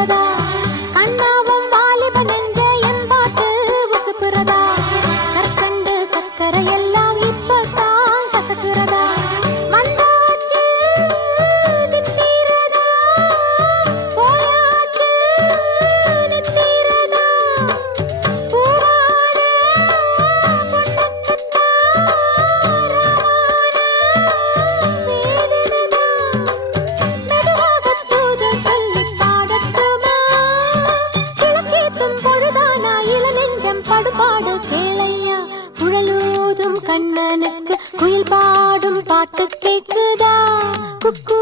உசுப்புறதா? அண்ணாவும் வாலிப நெஞ்ச என் பாட்டு உசுப்புறதா? கற்கண்டு சக்கரை எல்லாம் இப்பத்தான் கசக்குறதா? கண்ணனுக்கு குயில் பாடும் பாட்டு கேக்குதா? குக்கு குக்கு